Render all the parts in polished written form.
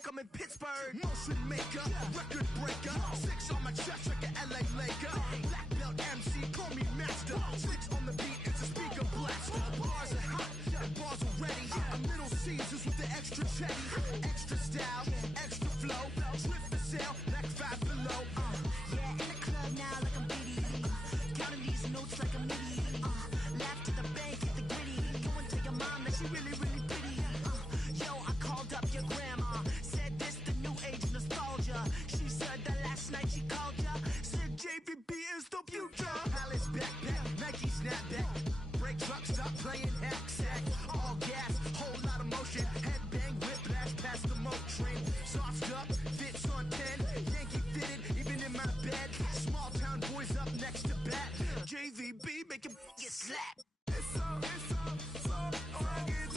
like I'm in Pittsburgh. Motion maker, record breaker. 6 on my chest like an LA Laker. Black belt MC, call me master. 6 on the beat, it's a speaker blaster. Bars are hot, and bars are ready. A Middle Caesars with the extra chetty. Extra style, extra flow. Drift for sale, like 5 below. Yeah, in the club now like I'm Diddy. Counting these notes like a MIDI. Laugh to the bank, hit the gritty. Go and tell your mom that she really, really pretty. Yo, I called up your grandma. Said this the new age nostalgia. She said that last night she called ya. Said JVB is the future. Palace backpack, Nike snapback. Break truck, stop playing hack sack. All gas, whole lot of motion. Headbang, whiplash, past the moat train. Sauced up, fits on 10. Yankee fitted, even in my bed. Small town boys up next to bat. JVB make him get slapped. It's so rugged. So right. It's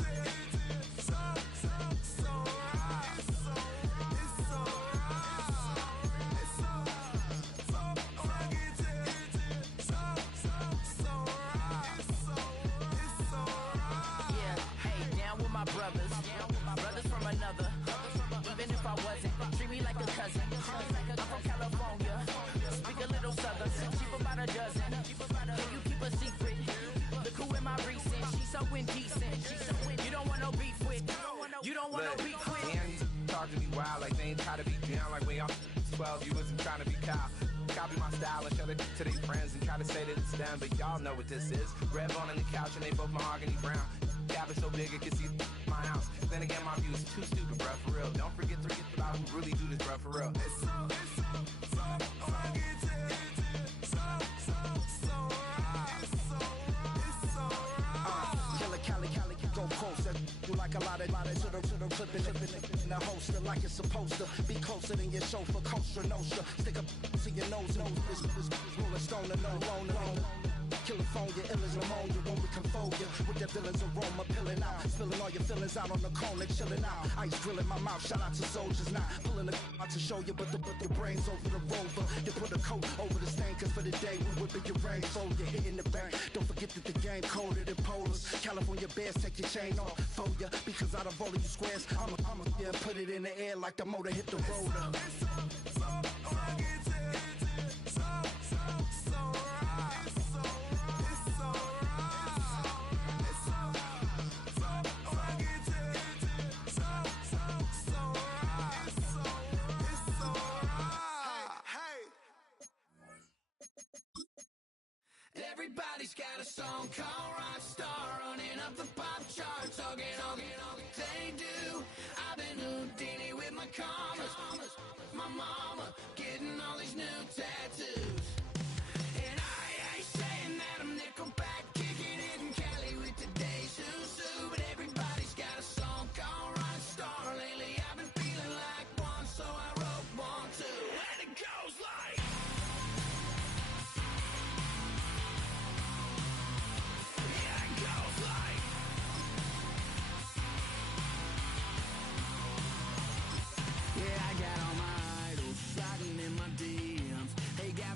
so rugged. It's so right. Yeah, hey, down with my brothers. Brothers from another. Even if I wasn't, treat me like a cousin. I'm from California. Speak a little southern. Cheap about a dozen. Can you keep a secret? Look who in my recent. She's so indecent. You don't want no beef with. You don't want no beef with. Man, talk to me wild like they ain't try to be down. Like when y'all 12, you wasn't trying to be Kyle. Copy my style and show it to their friends and try to say that it's them, but y'all know what this is. Red bone on the couch and they both mahogany brown. Cabin so big it can see my house. Then again, my view is too stupid, bruh, for real. Don't forget to get about who really do this, bruh, for real. It's so rugged. So right. It's so right. Killer Cali, go post that you like a lot of to the flipping in the holster like it's supposed to be closer than your chauffeur, Costa Nostra. Stick up to your nose, this rolling stone and no loner. California, ill as pneumonia when we can fold you with that villain's aroma, pilling out, spilling all your feelings out on the corner, chilling out. Ice drilling my mouth, shout out to soldiers now, pulling the out to show you, but your brains over the rover. You put a coat over the stain, cause for the day we whipping your rain, fold you hitting the bank. Don't forget that the game colder than polars. California bears take your chain off for ya, because out of all of you squares, I'ma yeah, put it in the air like the motor hit the roller. It's so rugged. So right. It's so Everybody's got a song called Rockstar, running up the pop charts, all they do. I've been Houdini with my commas, my mama getting all these new tattoos. And I ain't saying that I'm Nickelback, kicking it in Cali with today's Susu, but everybody's got a song called Rockstar. Lately I've been feeling like one, so I wrote one too. And it goes like, yeah, I got all my idols sliding in my DMs. Hey, got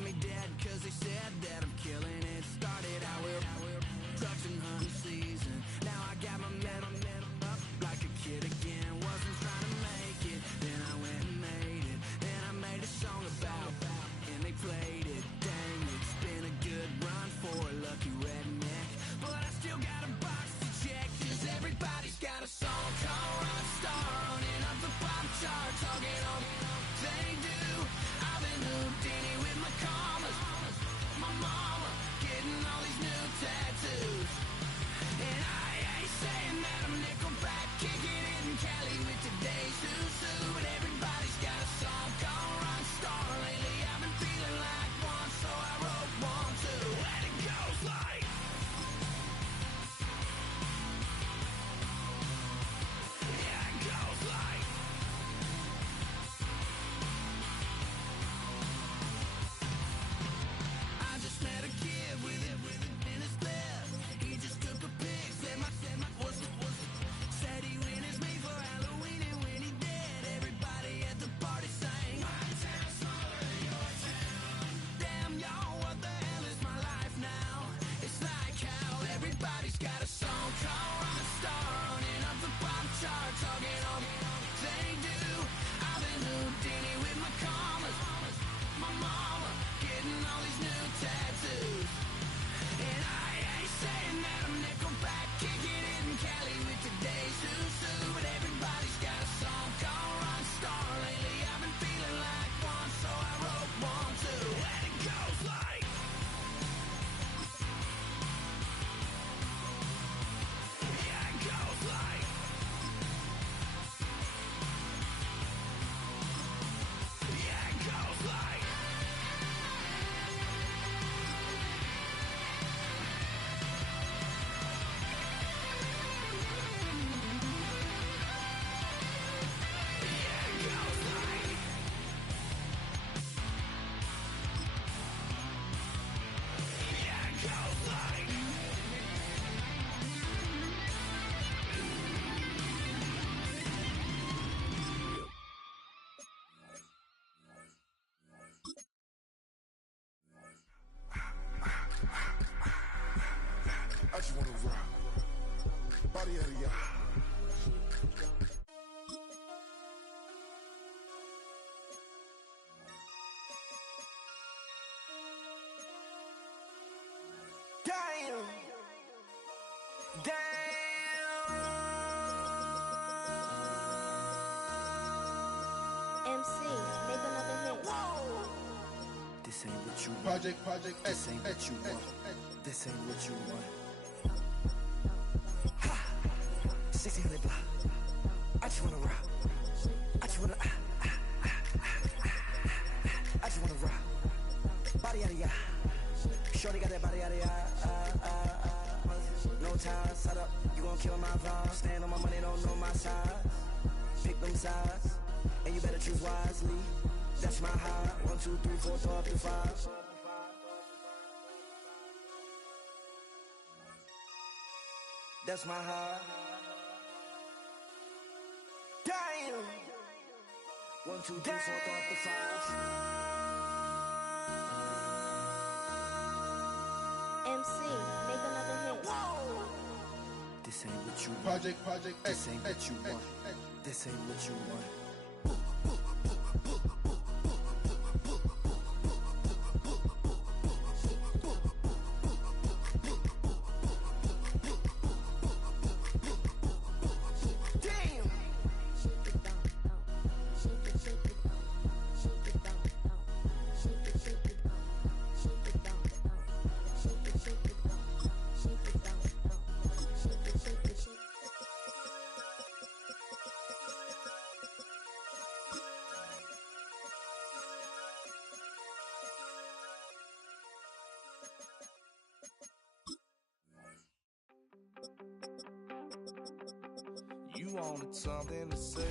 MC, make another hit. This ain't what you want. Project, This ain't what you want. This ain't what you want. 1600 block. I just wanna rock. I just wanna. I just wanna rock. Body out of ya. Shorty got that body out of ya. No time, set up. You gon' kill my vibe. Stand on my money, don't know my side. Pick them sides, and you better choose wisely. That's my high. 1, 2, 3, 4, throw up to 5. That's my high. Damn. 1, 2, 3, 4, throw up to 5. MC, make another hit. This ain't what you want. Project, This ain't what you want. This ain't what you want. You wanted something to say.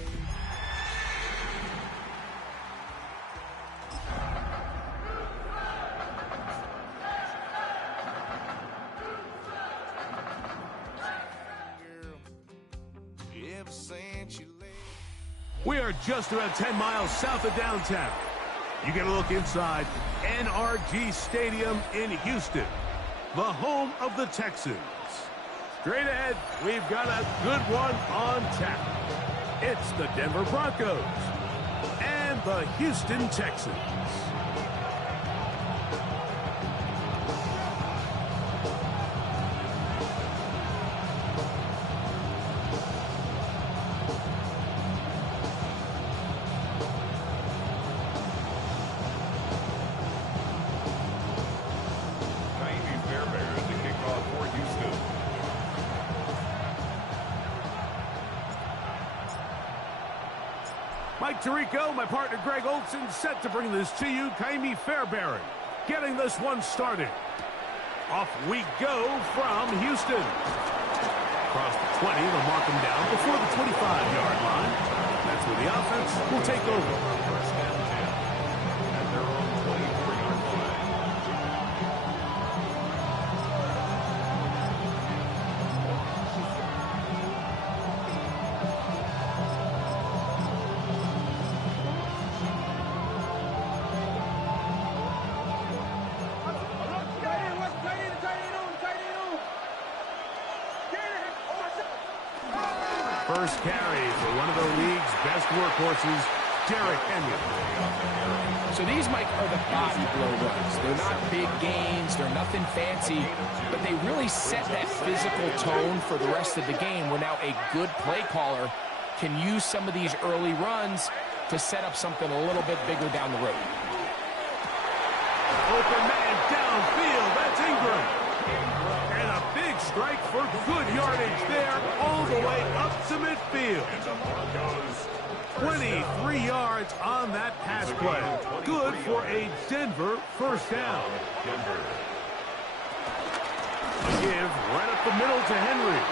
Ever since you left. We are just about 10 miles south of downtown. You get a look inside NRG Stadium in Houston, the home of the Texans. Straight ahead, we've got a good one on tap. It's the Denver Broncos and the Houston Texans. Mike Tirico, my partner Greg Olson, set to bring this to you. Kaimi Fairbairn getting this one started. Off we go from Houston. Across the 20, they'll mark him down before the 25-yard line. That's where the offense will take over. First down 10 at their own 23-yard line. First carry for one of the league's best workhorses, Derrick Henry. So these, Mike, are the body blow runs. They're not big gains, they're nothing fancy, but they really set that physical tone for the rest of the game where now a good play caller can use some of these early runs to set up something a little bit bigger down the road. Open man downfield, that's Ingram. And a big strike for good yardage there, all the way up to midfield. 23 yards on that pass play. Good for a Denver first down. Give right up the middle to Henry.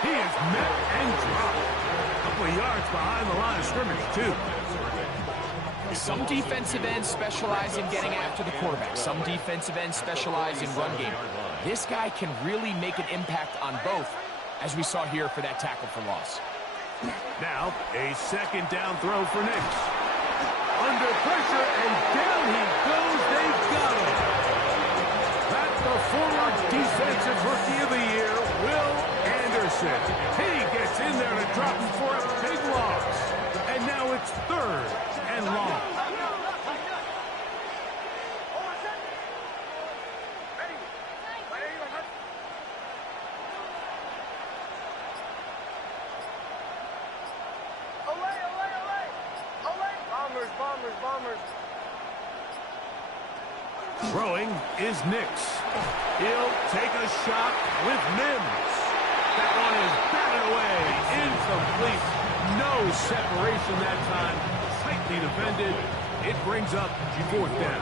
He is met and dropped. A couple of yards behind the line of scrimmage, too. Some defensive ends specialize in getting after the quarterback. Some defensive ends specialize in run game. This guy can really make an impact on both, as we saw here for that tackle for loss. Now, a second down throw for Nix. Under pressure, and down he goes. They got him. That's the former Defensive Rookie of the Year, Will Anderson. He gets in there to drop him for a big loss. And now it's 3rd and long. Throwing is Nix. He'll take a shot with Mims. That one is batted away. Incomplete. No separation that time. Tightly defended. It brings up 4th down.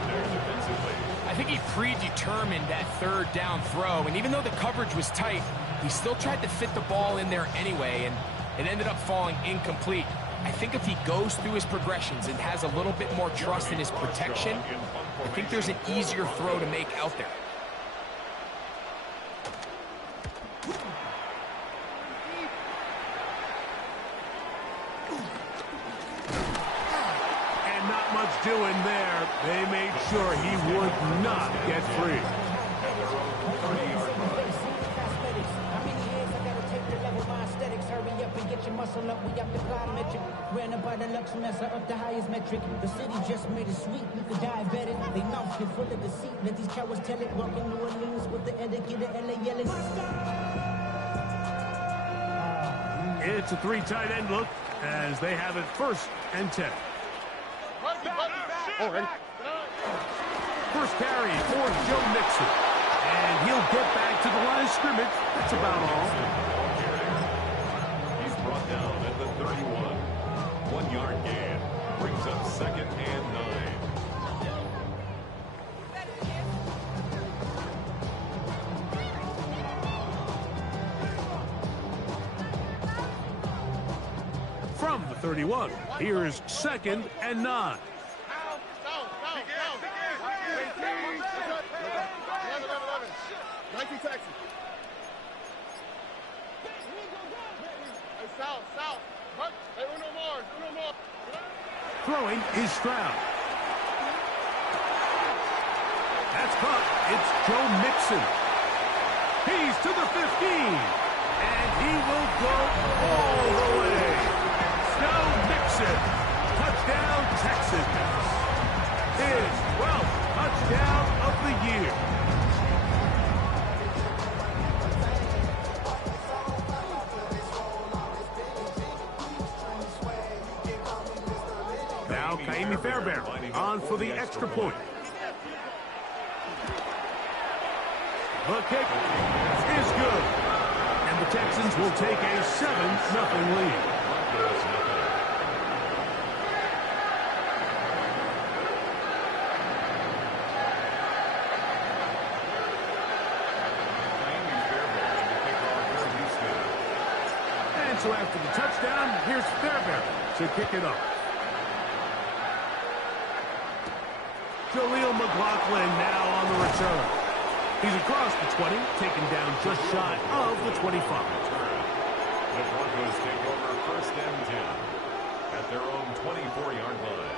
I think he predetermined that 3rd down throw, and even though the coverage was tight, he still tried to fit the ball in there anyway, and it ended up falling incomplete. I think if he goes through his progressions and has a little bit more trust in his protection, I think there's an easier throw to make out there. And not much doing there. They made sure he would not get free. Muscle up, we got the plyometric. Ran about the Lux messer up the highest metric. The city just made it sweet, you could diabetic. They mouth get full of deceit, let these cowards tell it. Walking New Orleans with the etiquette of LA yelling. It's a 3 tight end look as they have it 1st and 10. First carry for Joe Mixon. And he'll get back to the line of scrimmage. That's about all. Brought down at the 31. 1-yard gain. Brings up 2nd and 9. From the 31, here's 2nd and 9. Throwing is Stroud. That's caught. It's Joe Mixon. He's to the 15. And he will go all the way. Joe Mixon. Touchdown, Texans. His 12th touchdown of the year. Now Kaimi Fairbairn on for the extra point. The kick is good. And the Texans will take a 7-0 lead. And so after the touchdown, here's Fairbairn to kick it up. Jaleel McLaughlin now on the return. He's across the 20, taken down just shy of the 25. The Broncos take over 1st and 10 at their own 24-yard line.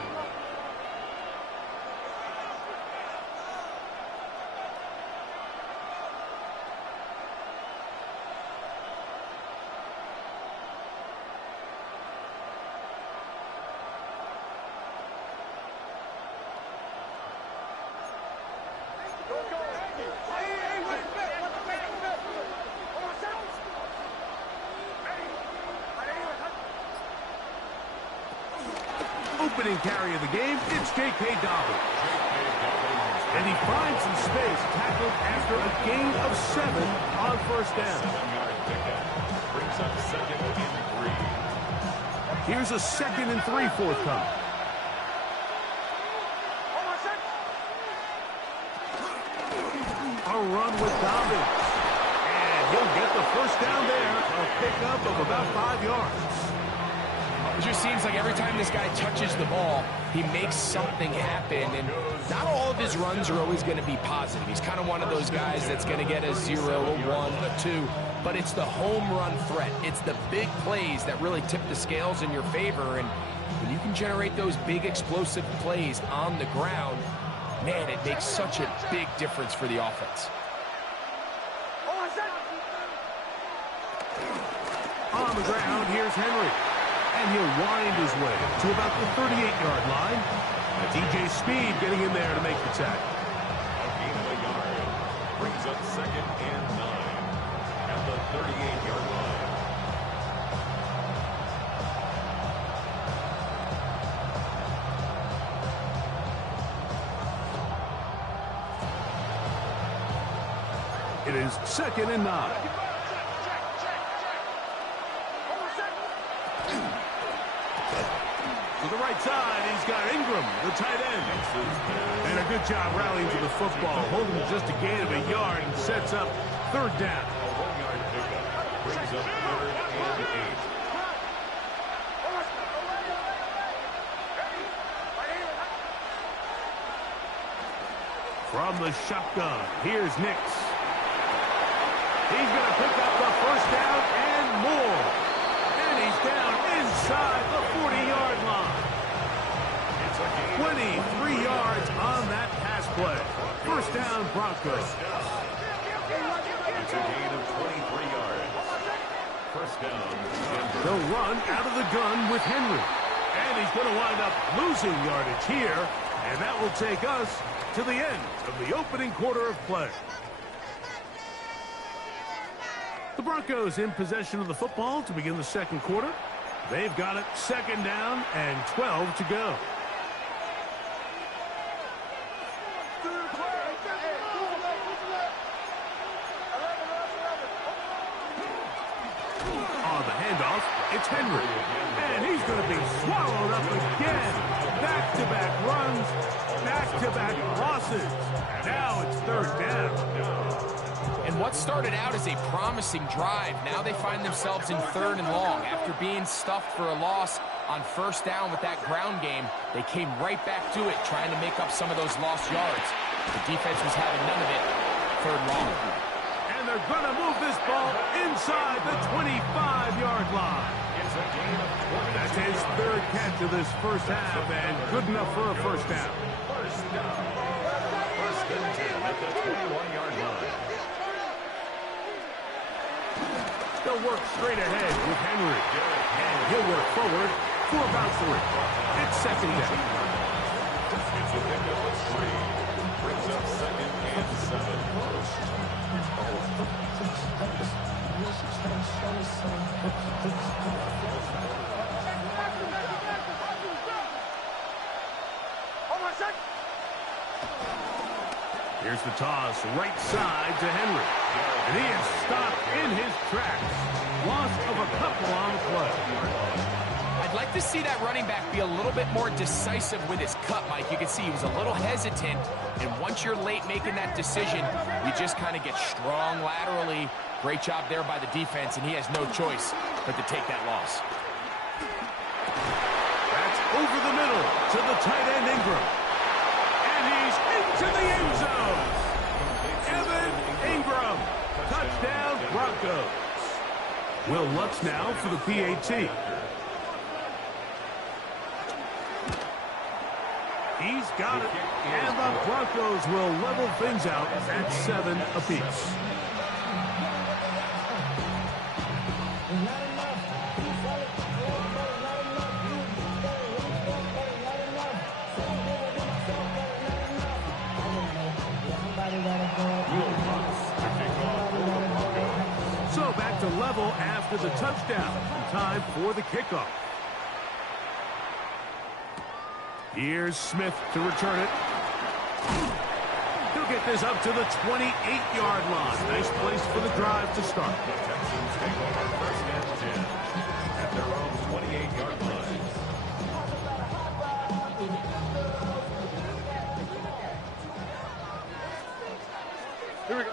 Opening carry of the game, it's J.K. Dobbins. And he finds some space, tackled after a gain of 7 on 1st down. 7-yard pickup. Brings up 2nd and 3. Here's a 2nd and 3 forthcoming. A run with Dobbins. And he'll get the 1st down there, a pickup of about 5 yards. It just seems like every time this guy touches the ball, he makes something happen, and not all of his runs are always going to be positive. He's kind of one of those guys that's going to get a 0, a 1, a 2, but it's the home run threat. It's the big plays that really tip the scales in your favor, and when you can generate those big explosive plays on the ground, man, it makes such a big difference for the offense. On the ground, here's Henry. And he'll wind his way to about the 38-yard line. DJ Speed getting in there to make the tackle. A gain of a yard. Brings up 2nd and 9 at the 38-yard line. It is 2nd and 9. To the right side, he's got Ingram, the tight end. And a good job rallying to the football, holding just a gain of a yard and sets up 3rd down. A 1-yard pickup brings up 3rd and 8. From the shotgun, here's Nix. He's going to pick up the 1st down and more. And he's down inside the 40-yard line. 23 yards on that pass play. 1st down, Broncos. It's a gain of 23 yards. 1st down. They'll run out of the gun with Henry. And he's going to wind up losing yardage here. And that will take us to the end of the opening quarter of play. The Broncos in possession of the football to begin the 2nd quarter. They've got it 2nd down and 12 to go. On the handoff, it's Henry. And he's going to be swallowed up again. Back-to-back runs, back-to-back losses. Now it's 3rd down. And what started out as a promising drive, now they find themselves in 3rd and long. After being stuffed for a loss on 1st down with that ground game, they came right back to it, trying to make up some of those lost yards. The defense was having none of it. 3rd long. And they're going to move this ball inside the 25-yard line. That's his 3rd catch of this 1st half, and good enough for a 1st down. 1st and 10 at the 21-yard line. They'll work straight ahead with Henry. And he'll work forward for about 3. It's 2nd down. It's a pickup of 3. Brings up 2nd and 7. Here's the toss, right side to Henry. And he is stopped in his tracks. Loss of a couple on the play. I'd like to see that running back be a little bit more decisive with his cut, Mike. You can see he was a little hesitant, and once you're late making that decision, you just kind of get strong laterally. Great job there by the defense, and he has no choice but to take that loss. That's over the middle to the tight end Ingram. And he's into the end zone. Evan Ingram. Touchdown, Broncos. Will Lutz now for the PAT. He's got it, and the Broncos will level things out at 7 apiece. So back to level after the touchdown. Time for the kickoff. Here's Smith to return it. He'll get this up to the 28-yard line. Nice place for the drive to start. The Texans take over 1st and 10 at their own 28-yard line. Here we go.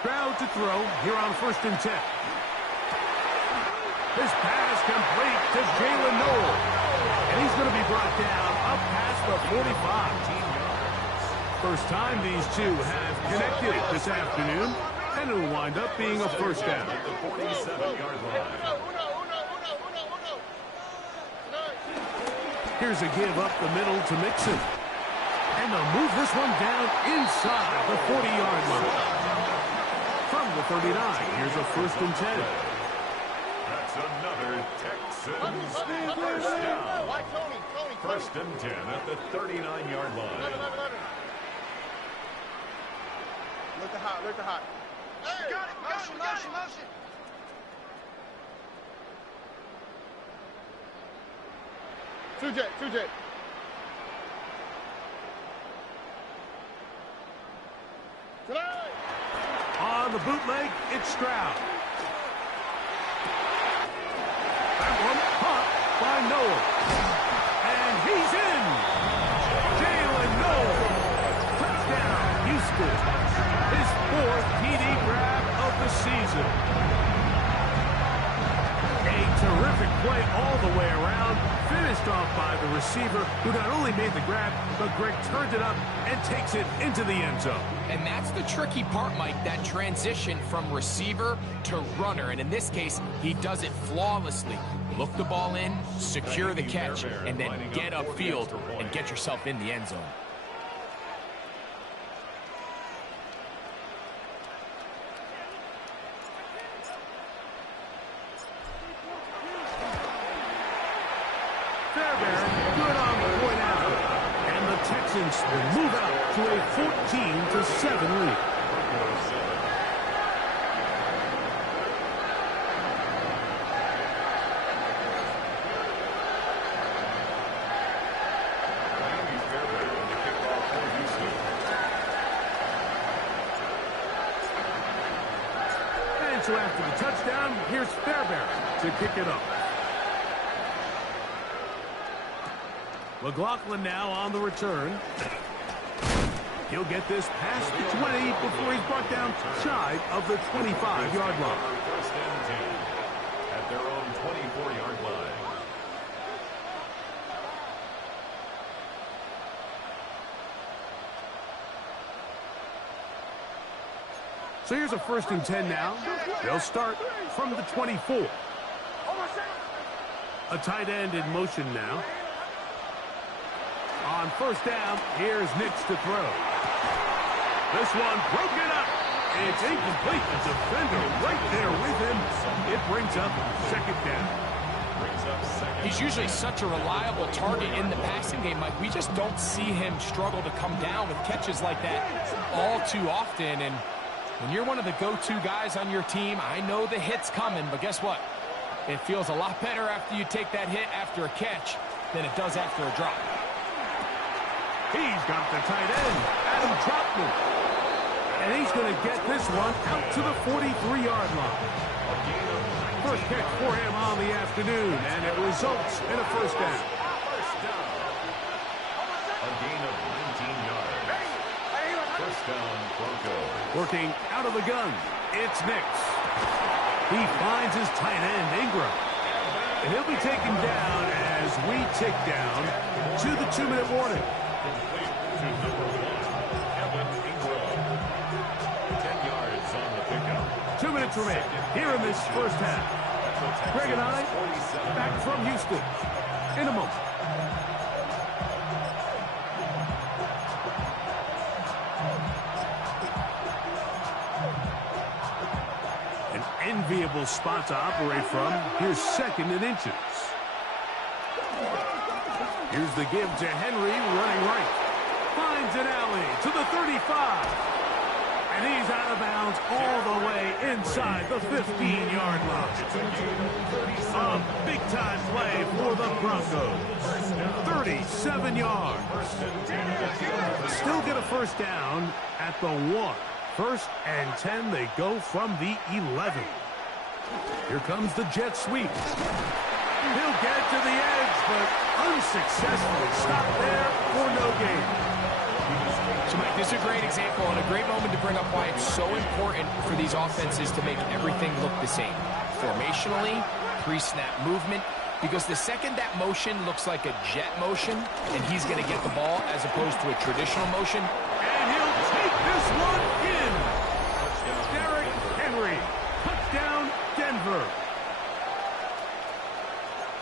Stroud to throw here on 1st and 10. This pass complete to Jalen Noel. And he's going to be brought down up past the 45. First time these two have connected this afternoon. And it'll wind up being a 1st down. At the 47-yard line. Here's a give up the middle to Mixon. And they'll move this one down inside the 40-yard line. From the 39, here's a 1st and 10. That's another Texans 1st down. 1st and 10 at the 39-yard line. Look the hot, look the hot. Hey, got it, motion, motion, motion. Two jet. On the bootleg, it's Stroud. That one caught by Noel. And he's in. Jalen Noel. Touchdown, Houston. His 4th TD grab of the season. A terrific play all the way around. Finished off by the receiver, who not only made the grab, but Greg turned it up and takes it into the end zone. And that's the tricky part, Mike, that transition from receiver to runner. And in this case, he does it flawlessly. Look the ball in, secure the catch, and then get upfield and get yourself in the end zone. Good on the point out. And the Texans will move out to a 14-7 lead. And so after the touchdown, here's Fairbairn to kick it up. McLaughlin now on the return. He'll get this past the 20 before he's brought down shy of the 25-yard line. First and 10 at their own 24-yard line. So here's a 1st and 10 now. They'll start from the 24. A tight end in motion now. On 1st down, here's Nix to throw. This one broken up. It's incomplete. The defender right there with him. It brings up 2nd down. He's usually such a reliable target in the passing game, Mike. We just don't see him struggle to come down with catches like that all too often. And when you're one of the go-to guys on your team, I know the hit's coming, but guess what? It feels a lot better after you take that hit after a catch than it does after a drop. He's got the tight end, Adam Troutman. And he's going to get this one out to the 43-yard line. First catch for him on the afternoon, and it results in a 1st down. A gain of 19 yards. 1st down, Broncos. Working out of the gun, it's Nix. He finds his tight end, Ingram. And he'll be taken down as we tick down to the 2-minute warning. Complete to number 1, Evan Ingram. 10 yards on the pickup. 2 minutes remain here in this 1st half. Greg and I back from Houston in a moment. An enviable spot to operate from. Here's 2nd and inches. Here's the give to Henry, running right. Finds an alley to the 35. And he's out of bounds all the way inside the 15-yard line. A big-time play for the Broncos. 37 yards. Still get a 1st down at the 1. 1st and 10, they go from the 11. Here comes the jet sweep. He'll get to the edge, but unsuccessfully stopped there for no gain. So, Mike, this is a great example and a great moment to bring up why it's so important for these offenses to make everything look the same. Formationally, pre-snap movement, because the second that motion looks like a jet motion, and he's going to get the ball as opposed to a traditional motion. And he'll take this one in. Derrick Henry. Touchdown, Denver.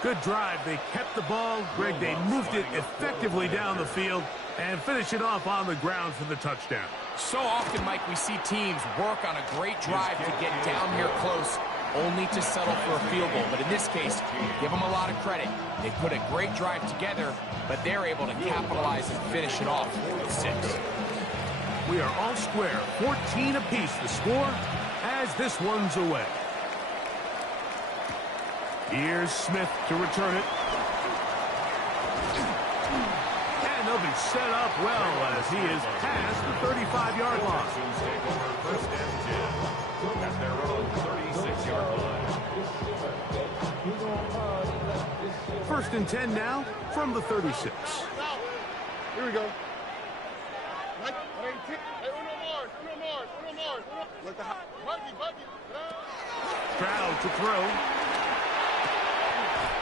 Good drive. They kept the ball. Greg, they moved it effectively down the field and finish it off on the ground for the touchdown. So often, Mike, we see teams work on a great drive to get down here close, only to settle for a field goal. But in this case, give them a lot of credit. They put a great drive together, but they're able to capitalize and finish it off with 6. We are all square. 14 apiece the score as this one's away. Here's Smith to return it. And they'll be set up well as he is past the 35-yard line. Texans take over first and 10 at their own 36-yard line. First and 10 now from the 36. Here we go. Look the hot. Stroud to throw.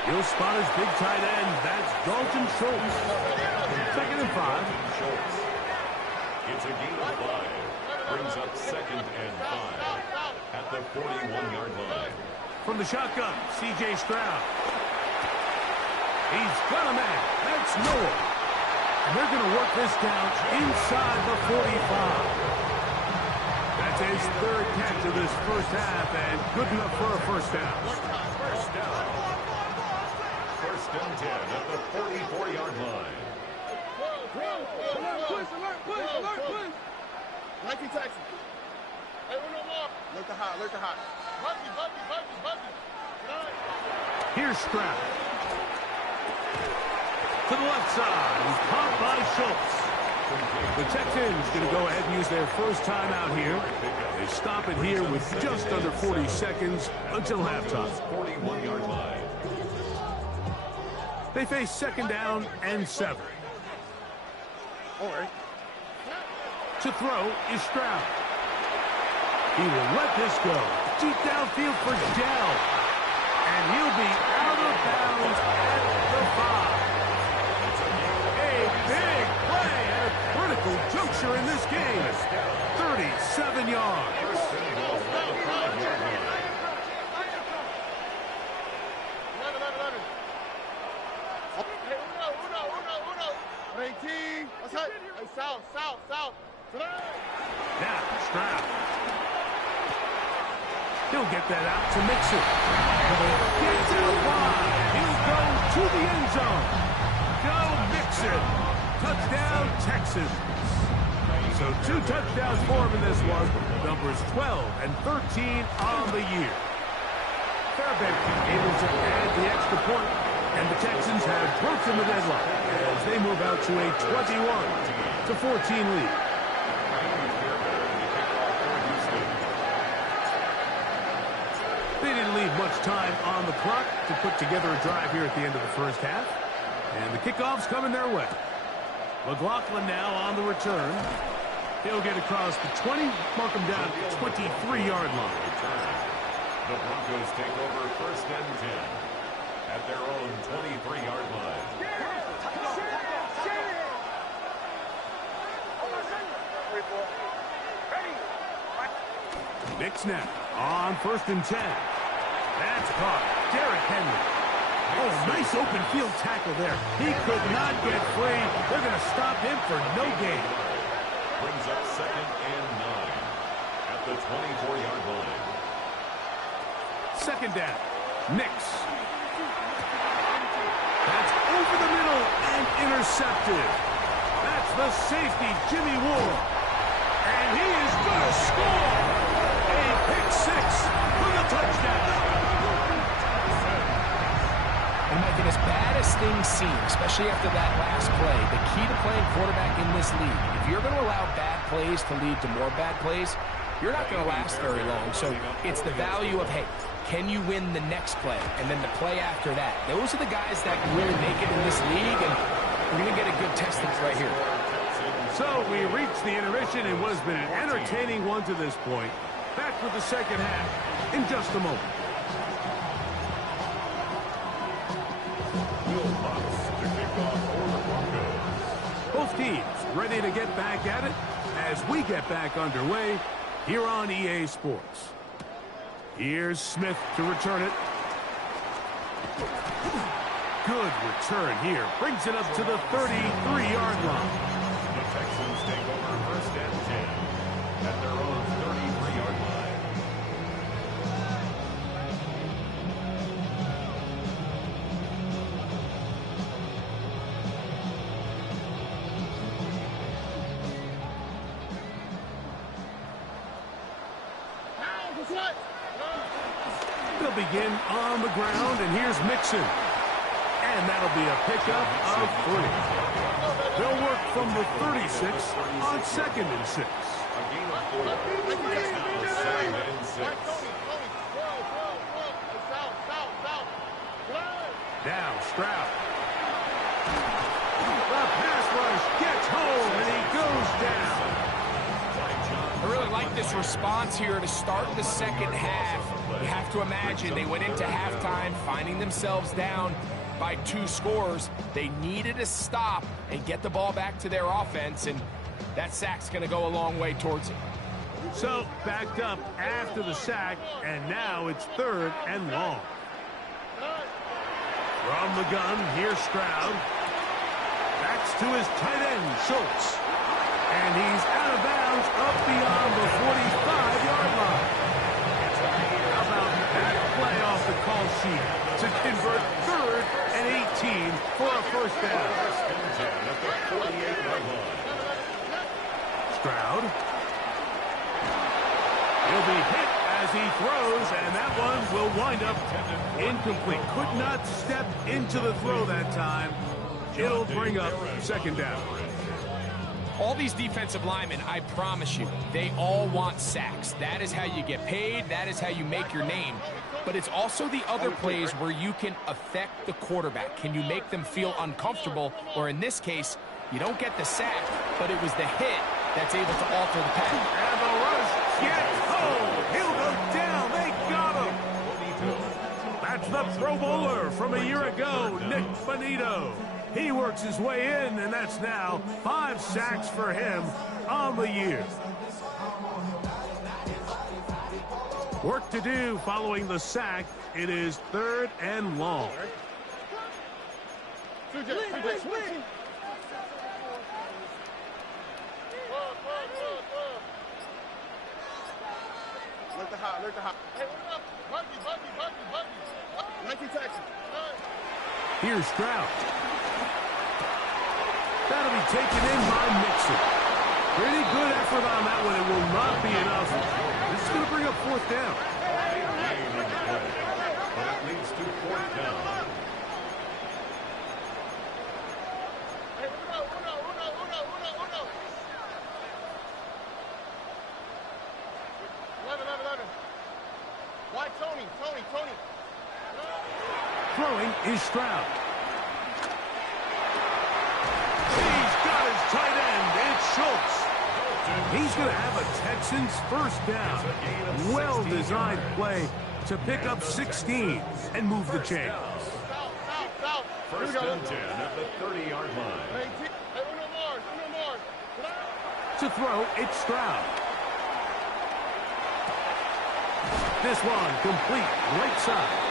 He'll spot his big tight end. That's Dalton Schultz. Second and 5. It's a gain of 5. Brings up second and 5 at the 41-yard line. From the shotgun, C.J. Stroud. He's got a man. That's Noah. And they're going to work this down inside the 45. That's his third catch of this first half, and good enough for a first down. First down. First and 10 at the 44-yard line. Alert. Nike Texas. Hey, no more. Look the hot. Buggy. Here's Stroud. To the left side. He's caught by Schultz. The Texans going to go ahead and use their first timeout here. They stop it here with just under 40 seconds until halftime. 41-yard line. They face second down and 7. All right. To throw is Stroud. He will let this go. Deep downfield for Dell. And he'll be out of bounds at the 5. A big play at a critical juncture in this game. 37 yards. 19. What's that? Hey, south. Now, Stroud. He'll get that out to Mixon. Gets out wide. He'll go to the end zone. Go Mixon. Touchdown, Texans. So 2 touchdowns for him in this one. Numbers 12 and 13 on the year. Fairbank able to add the extra point. And the Texans have broken the deadlock as they move out to a 21-14 lead. They didn't leave much time on the clock to put together a drive here at the end of the first half. And the kickoff's coming their way. McLaughlin now on the return. He'll get across the 20, mark him down at the 23-yard line. The Broncos take over first and 10 at their own 23-yard line. Knicks now on first and 10. That's caught. Derrick Henry. Oh, nice open field tackle there. He could not get free. They're going to stop him for no gain. Brings up second and 9 at the 24-yard line. Second down. Knicks. That's over the middle and intercepted. That's the safety, Jimmy Ward. And he is going to score. A pick 6 for the touchdown. And Mike, as bad as things seem, especially after that last play, the key to playing quarterback in this league, if you're going to allow bad plays to lead to more bad plays, you're not going to last very long. So it's the value of, hey, can you win the next play? And then the play after that. Those are the guys that can really make it in this league, and we're going to get a good test of it right here. So we reach the intermission in what has been an entertaining one to this point. Back with the second half in just a moment. Both teams ready to get back at it as we get back underway here on EA Sports. Here's Smith to return it. Good return here. Brings it up to the 33-yard line. The Texans take over first and 10 at their own 33-yard line. They'll begin on the ground, and here's Mixon. And that'll be a pickup of 3. They'll work from the 36 on 2nd and 6. Now Stroud. The pass rush gets home, and he goes down. I really like this response here to start the second half. You have to imagine they went into halftime finding themselves down by 2 scores. They needed to stop and get the ball back to their offense, and that sack's going to go a long way towards it. So, backed up after the sack, and now it's 3rd and long. From the gun, here's Stroud. Backs to his tight end, Schultz. And he's out of bounds up beyond the 45-yard line. How about that play off the call sheet to convert 3rd and 18 for a first down? Stroud. He'll be hit as he throws, and that one will wind up incomplete. Could not step into the throw that time. It'll bring up 2nd down. All these defensive linemen, I promise you, they all want sacks. That is how you get paid. That is how you make your name. But it's also the other plays where you can affect the quarterback. Can you make them feel uncomfortable? Or in this case, you don't get the sack, but it was the hit that's able to alter the path. And the rush gets home. He'll go down. They got him. That's the Pro Bowler from a year ago, Nick Bonito. He works his way in, and that's now 5 sacks for him on the year. Work to do following the sack. It is 3rd and long. Alert the hot. Hey, what up? Buggy. 19 Texas. Here's Stroud. That'll be taken in by Mixon. Pretty good effort on that one. It will not be enough. This is going to bring up 4th down. But it leads to 4th down. Hey, uno. 11. Why Tony? Throwing is Stroud. He's got his tight end. It's Schultz. He's going to have a Texans first down. Well-designed play to pick up 16 and move the chains. First and 10 at the 30-yard line. Hey, uno more. To throw, it's Stroud. This one complete, right side.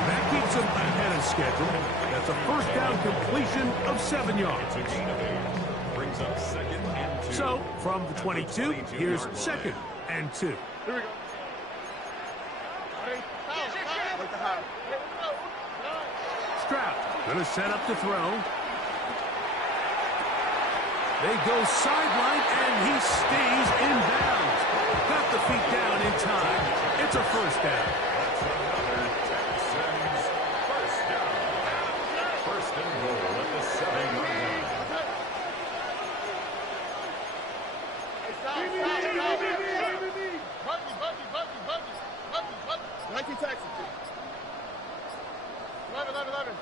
That keeps him ahead of schedule. That's a first down completion of 7 yards. Brings up 2nd and 2. So, from the 22, here's 2nd and 2. Here we go. Stroud gonna set up to throw. They go sideline, and he stays in bounds. Got the feet down in time. It's a first down. First and goal at the 7-yard line. 19 Texas. 11.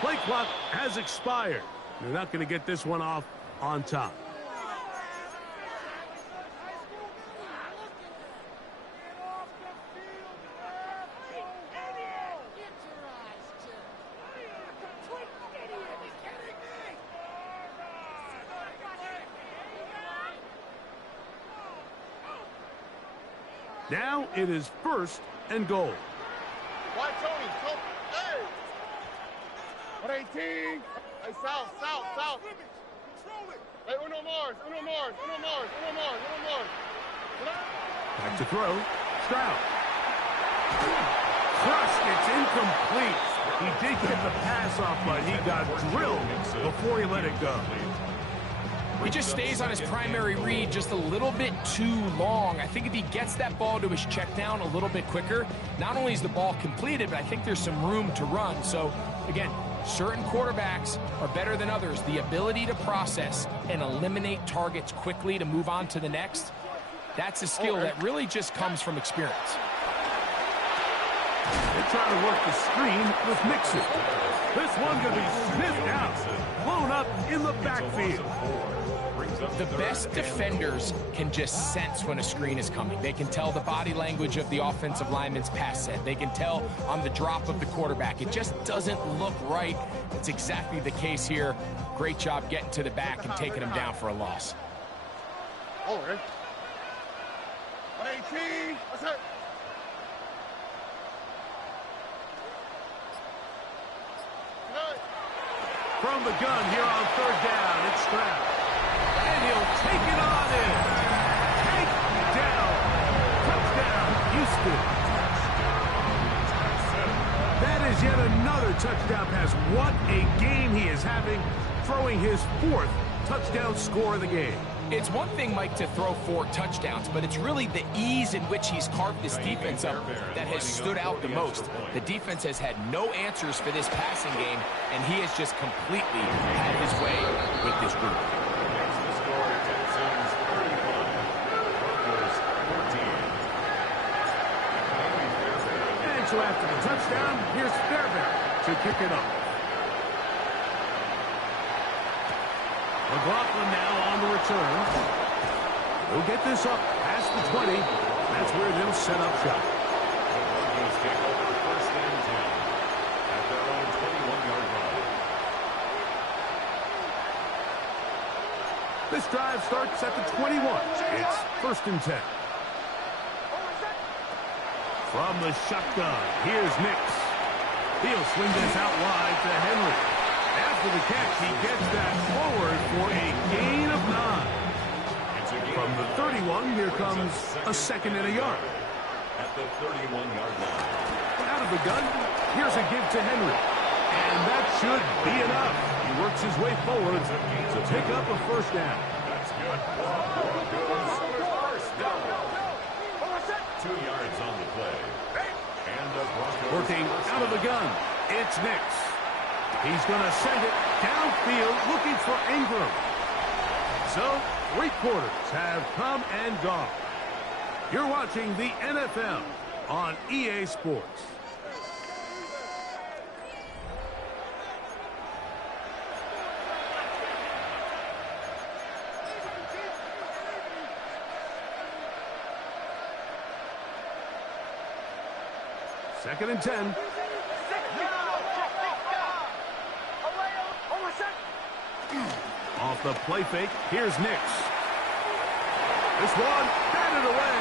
Play clock has expired. They're not going to get this one off on top. Now it is 1st and goal. Why Tony? Hey! 118. Hey, south. Hey, uno more. Back to throw. Stroud. Crushed. It's incomplete. He did get the pass off, but he got drilled before he let it go. He just stays on his primary read just a little bit too long. I think if he gets that ball to his check down a little bit quicker, not only is the ball completed, but I think there's some room to run. So, again, Certain quarterbacks are better than others. The ability to process and eliminate targets quickly to move on to the next, that's a skill that really just comes from experience. They're trying to work the screen with Mixon. This one going to be sniffed out, blown up in the backfield. The best defenders can just sense when a screen is coming. They can tell the body language of the offensive lineman's pass set. They can tell on the drop of the quarterback. It just doesn't look right. It's exactly the case here. Great job getting to the back and taking him down for a loss. 118. What's that? From the gun here on third down, it's Stroud. And he'll take it on in. Take down. Touchdown, Houston. That is yet another touchdown pass. What a game he is having, throwing his 4th touchdown score of the game. It's one thing, Mike, to throw 4 touchdowns, but it's really the ease in which he's carved this defense up that has stood out the most. The defense has had no answers for this passing game, and he has just completely had his way with this group. And so after the touchdown, here's Fairbairn to kick it off. McLaughlin now on the return. They'll get this up past the 20. That's where they'll set up shop. Broncos take over 1st and 10 at their own 21-yard line. This drive starts at the 21. It's 1st and 10. From the shotgun, here's Nix. He'll swing this out wide to Henry. After the catch, he gets that forward for a gain of 9. From the 31, here comes a 2nd and a yard. At the 31-yard line. Out of the gun, here's a give to Henry. And that should be enough. He works his way forward to pick up a 1st down. That's good. Broncos 1st down. 2 yards on the play. And the Broncos working out of the gun, it's Nix. He's going to send it downfield looking for Ingram. So, 3 quarters have come and gone. You're watching the NFL on EA Sports. Second and 10. Off the play fake, here's Nix. This one, batted away.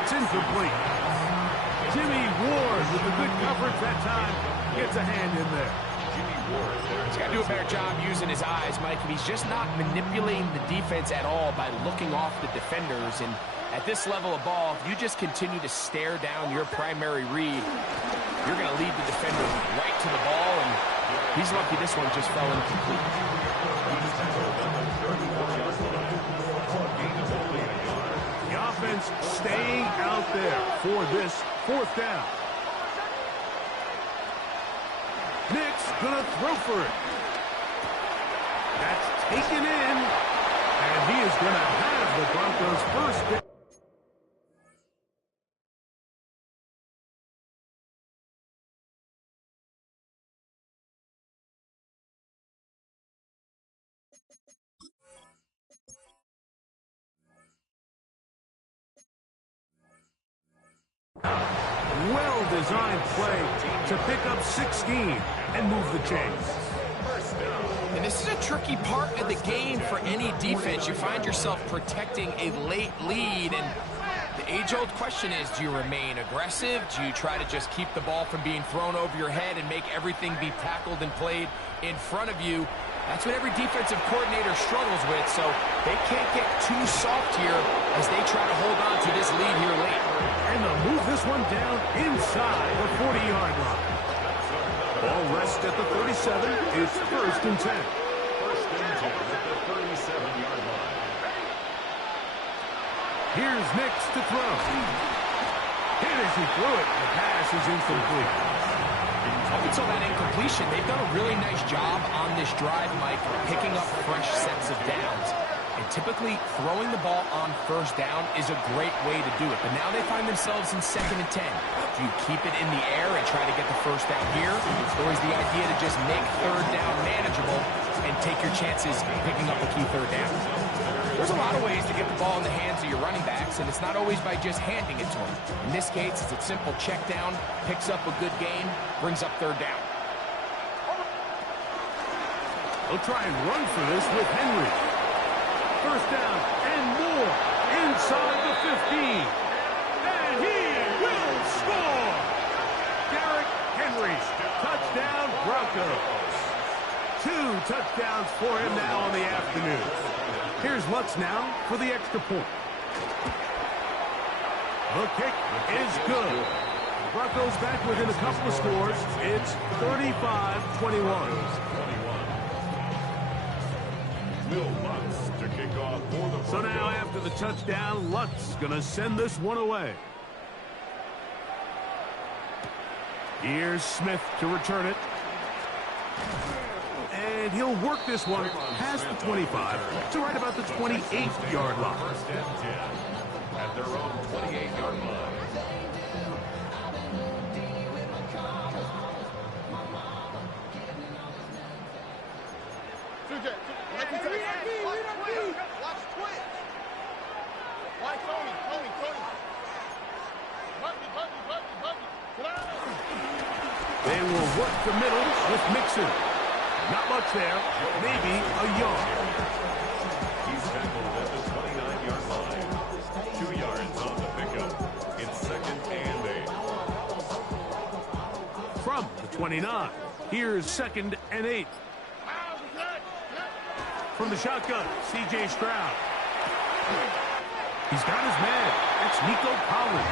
It's incomplete. Jimmy Ward with the good coverage that time gets a hand in there. Jimmy Ward there. He's got to do a better job using his eyes, Mike, and he's just not manipulating the defense at all by looking off the defenders. And at this level of ball, if you just continue to stare down your primary read, you're going to lead the defender right to the ball, and he's lucky this one just fell incomplete. The offense staying out there for this 4th down. Nix gonna throw for it. That's taken in, and he is gonna have the Broncos' 1st down. Well-designed play to pick up 16 and move the chains. And this is a tricky part of the game for any defense. You find yourself protecting a late lead, and the age-old question is, do you remain aggressive? Do you try to just keep the ball from being thrown over your head and make everything be tackled and played in front of you? That's what every defensive coordinator struggles with, so they can't get too soft here as they try to hold on to this lead here late. And they'll move this one down inside the 40-yard line. Ball rests at the 37. It's 1st and 10. 1st and 10 at the 37-yard line. Here's Nix to throw. Hit as he threw it. The pass is incomplete. Up until that incompletion, they've done a really nice job on this drive, Mike, picking up fresh sets of downs. And typically, throwing the ball on first down is a great way to do it. But now they find themselves in 2nd and 10. Do you keep it in the air and try to get the first down here? Or is the idea to just make 3rd down manageable and take your chances picking up a key 3rd down? There's a lot of ways to get the ball in the hands of your running backs, and it's not always by just handing it to them. In this case, it's a simple check down, picks up a good gain, brings up 3rd down. They'll try and run for this with Henry. 1st down and more inside the 15. And he will score! Derrick Henry, touchdown Broncos. 2 touchdowns for him now on the afternoon. Here's Lutz now for the extra point. The kick is good. Broncos back within a couple of scores. It's 35-21. Will Lutz to kick off for the So now after the touchdown, Lutz gonna send this one away. Here's Smith to return it. And he'll work this one past the 25 to right about the 28-yard line. 1st and 10 at their own 28-yard line. Watch twitch. Why Tony? They will work the middle with Mixon. Not much there, maybe a yard. He's tackled at the 29-yard line. 2 yards on the pickup. It's 2nd and 8. From the 29, here's 2nd and 8. From the shotgun, C.J. Stroud. He's got his man. That's Nico Collins.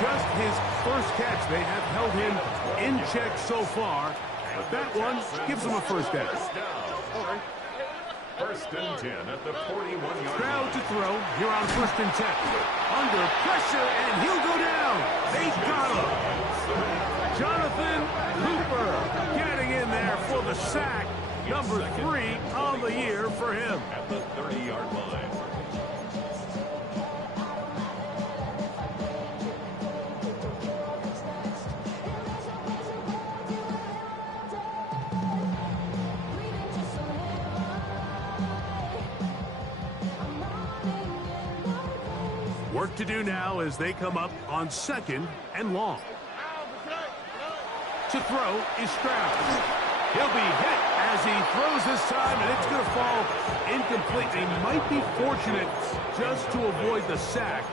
Just his first catch. They have held him in check so far. But that one gives him a 1st down. 1st and 10 at the 41-yard Stroud line. to throw here on 1st and 10. Under pressure, and he'll go down. They got him. Jonathan Cooper getting in there for the sack. Number 3 on the year for him. At the 30-yard line. Work to do now as they come up on 2nd and long. To throw is Stroud. He'll be hit as he throws this time, and it's going to fall incomplete. They might be fortunate just to avoid the sack,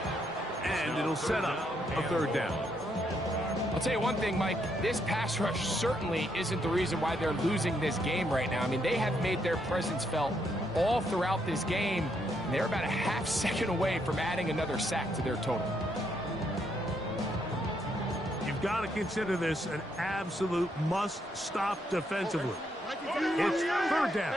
and it'll set up a 3rd down. I'll tell you one thing, Mike, this pass rush certainly isn't the reason why they're losing this game right now. I mean, they have made their presence felt all throughout this game, and they're about a half second away from adding another sack to their total. You've got to consider this an absolute must-stop defensively. It's 3rd down.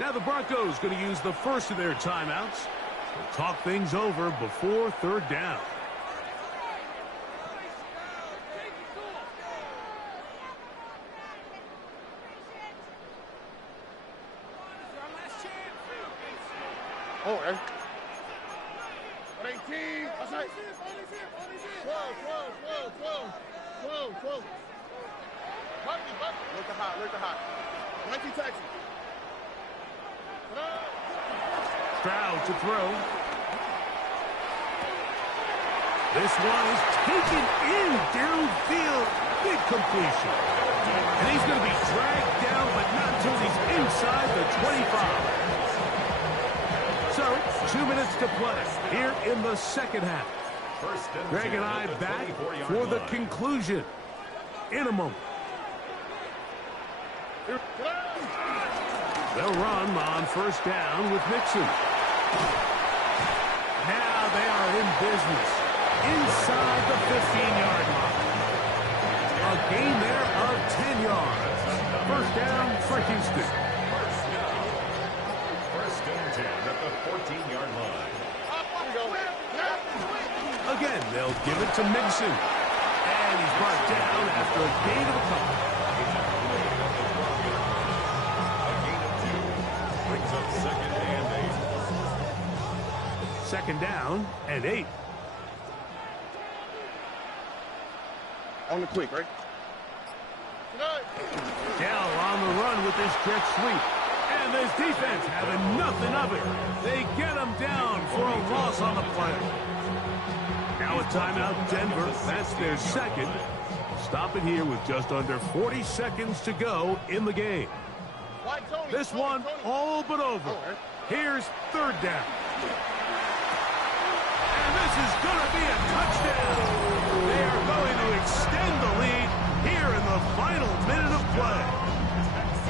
Now the Broncos going to use the first of their timeouts. They'll talk things over before 3rd down. Oh, 18. That's right. 12. Look the hot. 19 Texas. Stroud to throw. This one is taken in downfield. Big completion. And he's going to be dragged down, but not until he's inside the 25. So, 2 minutes to play here in the 2nd half. Greg and I back for the conclusion in a moment. They'll run on 1st down with Mixon. Now they are in business inside the 15-yard line. A gain there of 10 yards. 1st down for Houston. 1st and 10 at the 14-yard line. Again, they'll give it to Mixon. And he's brought down after a gain of a couple. Brings up 2nd and 8. 2nd down and 8. On the quick, right? Dell on the run with this jet sweep. And this defense having nothing of it. They get him down for a loss on the play. Now a timeout, Denver. That's their 2nd. Stop it here with just under 40 seconds to go in the game. This one all but over. Here's 3rd down. And this is going to be a touchdown. They are going to extend the lead here in the final minute of play.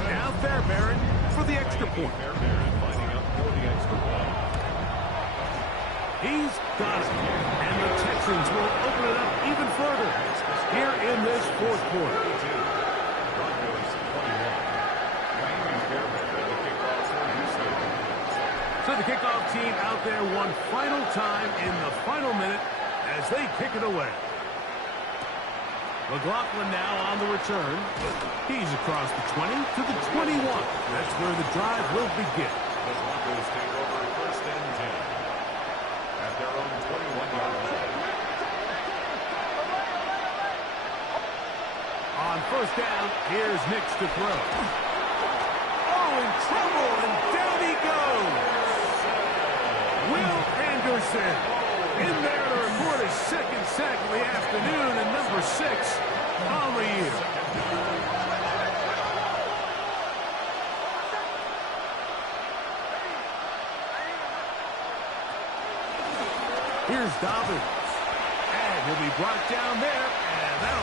Now Fairbairn for the extra point. Fairbairn lining up for the extra point. He's got it. And the Texans will open it up even further here in this 4th quarter. So the kickoff team out there one final time in the final minute as they kick it away. McLaughlin now on the return. He's across the 20 to the 21. That's where the drive will begin. The Broncos take over 1st and 10 at their own 21-yard line. On 1st down, here's Nix to throw. Oh, in trouble, and down he goes. Will Anderson in there to record his 2nd sack of the afternoon and number 6 on the year. Here's Dobbins. And he'll be brought down there, and that'll